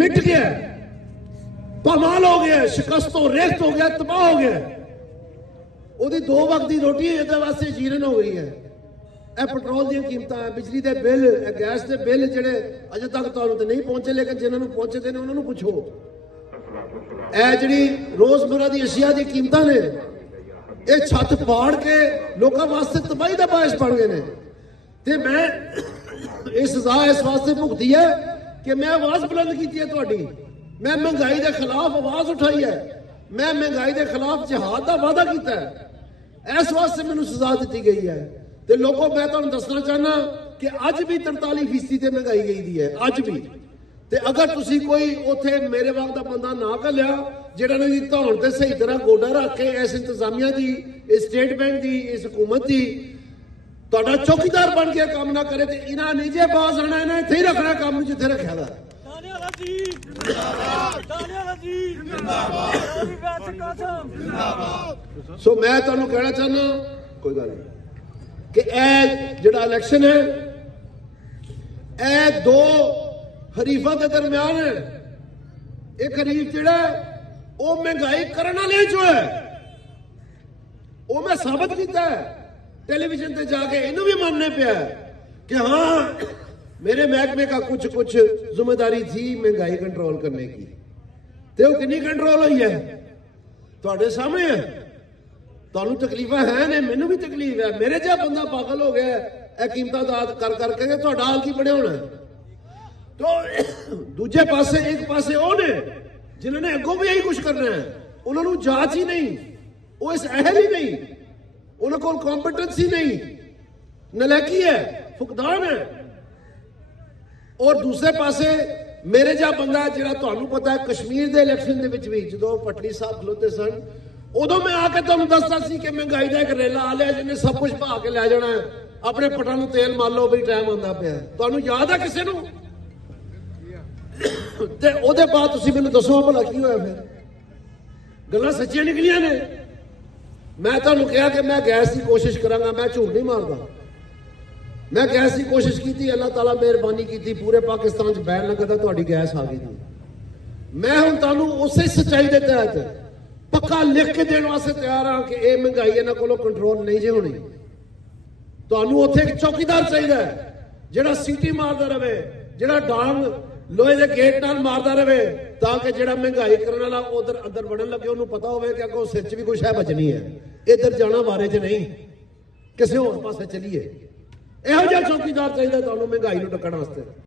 मिट गया, पामाल हो गया, शिकस्त हो रेख्त हो गया, तबाह हो गया। ਉਹਦੀ 2 ਵਕਤ ਦੀ ਰੋਟੀ ਇਹਦੇ ਵਾਸਤੇ ਜੀਰਨ ਹੋ ਗਈ ਹੈ। ਇਹ ਪੈਟਰੋਲ ਦੀਆਂ ਕੀਮਤਾਂ, ਬਿਜਲੀ ਦੇ ਬਿੱਲ, ਇਹ ਗੈਸ ਦੇ ਬਿੱਲ ਜਿਹੜੇ ਅਜੇ ਤੱਕ ਤੁਹਾਨੂੰ ਤੇ ਨਹੀਂ ਪਹੁੰਚੇ, ਲੇਕਿਨ ਜਿਨ੍ਹਾਂ ਨੂੰ ਪਹੁੰਚਦੇ ਨੇ ਉਹਨਾਂ ਨੂੰ ਪੁੱਛੋ। ਇਹ ਜਿਹੜੀ ਰੋਜ਼ਮਰਾ ਦੀ ਅਸ਼ੀਆ ਦੀ ਕੀਮਤਾਂ ਨੇ, ਇਹ ਛੱਤ ਪਾੜ ਕੇ ਲੋਕਾਂ ਵਾਸਤੇ ਤਬਾਹੀ ਦਾ ਬਾਇਸ ਬਣ ਗਏ ਨੇ। ਤੇ ਮੈਂ ਇਹ ਸਜ਼ਾ ਇਸ ਵਾਸਤੇ ਭੁਗਤੀ ਹੈ ਕਿ ਮੈਂ ਆਵਾਜ਼ ਬੁਲੰਦ ਕੀਤੀ ਹੈ ਤੁਹਾਡੀ। ਮੈਂ ਮਹਿੰਗਾਈ ਦੇ ਖਿਲਾਫ ਆਵਾਜ਼ ਉਠਾਈ ਹੈ। ਮੈਂ ਮਹਿੰਗਾਈ ਦੇ ਖਿਲਾਫ ਜਿਹਾਦ ਦਾ ਵਾਅਦਾ ਕੀਤਾ ਹੈ। ਇਸ ਵਾਸਤੇ ਮੈਨੂੰ ਸਜ਼ਾ ਦਿੱਤੀ ਗਈ ਹੈ। ਤੇ ਲੋਕੋ, ਮੈਂ ਤੁਹਾਨੂੰ ਦੱਸਣਾ ਚਾਹਨਾ ਕਿ ਅੱਜ ਵੀ 43% ਤੇ ਮਹਿੰਗਾਈ ਗਈ ਦੀ ਹੈ, ਅੱਜ ਵੀ। ਤੇ ਅਗਰ ਤੁਸੀਂ ਕੋਈ ਉੱਥੇ ਮੇਰੇ ਵਾਂਗ ਦਾ ਬੰਦਾ ਨਾ ਘੱਲਿਆ ਜਿਹੜਾ ਨੇ ਧੌਣ ਤੇ ਸਹੀ ਤਰ੍ਹਾਂ ਗੋਡਾ ਰੱਖ ਕੇ ਇਸ ਇੰਤਜ਼ਾਮੀਆ ਦੀ, ਇਸ ਸਟੇਟ ਬੈਂਕ ਦੀ, ਇਸ ਹਕੂਮਤ ਦੀ ਤੁਹਾਡਾ ਚੌਕੀਦਾਰ ਬਣ ਕੇ ਕੰਮ ਨਾ ਕਰੇ, ਤੇ ਇਹਨਾਂ ਨਹੀਂ ਜੇ ਬਾਜ਼ ਆਣਾ, ਇਹਨਾਂ ਇੱਥੇ ਹੀ ਰੱਖਣਾ ਕੰਮ ਨੂੰ ਜਿੱਥੇ ਰੱਖਿਆ ਦਾ। ਸੋ ਮੈਂ ਤੁਹਾਨੂੰ ਕਹਿਣਾ ਚਾਹੁੰਦਾ, ਕੋਈ ਗੱਲ ਨਹੀਂ, ਕਿ ਇਹ ਜਿਹੜਾ ਇਲੈਕਸ਼ਨ ਹੈ ਇਹ 2 ਹਰੀਫਾਂ ਦੇ ਦਰਮਿਆਨ ਹੈ। ਇੱਕ ਹਰੀਫ ਜਿਹੜਾ ਉਹ ਮਹਿੰਗਾਈ ਕਰਨ ਵਾਲੇ ਚੋਂ ਹੈ। ਉਹ ਮੈਂ ਸਾਬਤ ਕੀਤਾ ਹੈ टेलीविजन पे जाके, इन्हों भी मानने पे कि हाँ मेरे महकमे का कुछ जिम्मेदारी थी महंगाई कंट्रोल करने की। तो वो कितनी कंट्रोल हुई है तुहाडे सामने है। तुहानू तकलीफां है ने, मैनू भी तकलीफ है। मेरे जहा बंदा पागल हो गया है कीमतां दाद कर करके, तुहाडा हाल की बने होना। तो दूजे पासे एक पासे वो ने जिन्होंने अगों भी यही कुछ करना है, उन्होंने जांच ही नहीं, वो इस अहल ही नहीं, उन्होंने को कॉम्पिटेंसी नहीं, नलैकी है, फुकदान है। और दूसरे पासे मेरे जहा बंदा जिहड़ा तुहानू पता है कश्मीर के इलैक्शन के जो पटली साहब खलोते सन, उदों मैं आके तुहानू दसदा सी कि महंगाई का एक रेला आ लिया जिन्हें सब कुछ भा के लै जाना है, अपने पटां नूं तेल मार लो भी टाइम आंदा पिया। तुहानू याद है किसी नूं? ते ओहदे बाद तुसीं मैनूं दसो भला की होया? फिर गल्लां सच्चियां निकलियां ने। मैं तुहानू कहा कि मैं गैस की कोशिश करांगा, मैं झूठ नहीं मारदा। मैं गैस की कोशिश की, अल्लाह ताला मेहरबानी की, पूरे पाकिस्तान च बैन लगा, तुहाडी गैस आ गई थी। मैं हुण तुहानू उसे सच्चाई के तहत पक्का लिख के देने वास्ते तैयार हाँ कि यह महंगाई इन्हां कोलों कंट्रोल नहीं जे होनी। तुहानू उत्थे एक चौकीदार चाहिए जिहड़ा सीटी मारदा रहे, जिहड़ा डांग लोहे के गेट नाल मारदा रहे, ताकि जिहड़ा महंगाई करने वाला उधर अंदर बढ़न लगे उन्होंने पता होवे कि अगों सिर च भी कुछ है बचनी है, इधर जाना बारे च नहीं, किसी होर पासे चलीए। इहो जिहा चौकीदार चाहिए तुहानू महंगाई नूं ढकण वास्ते।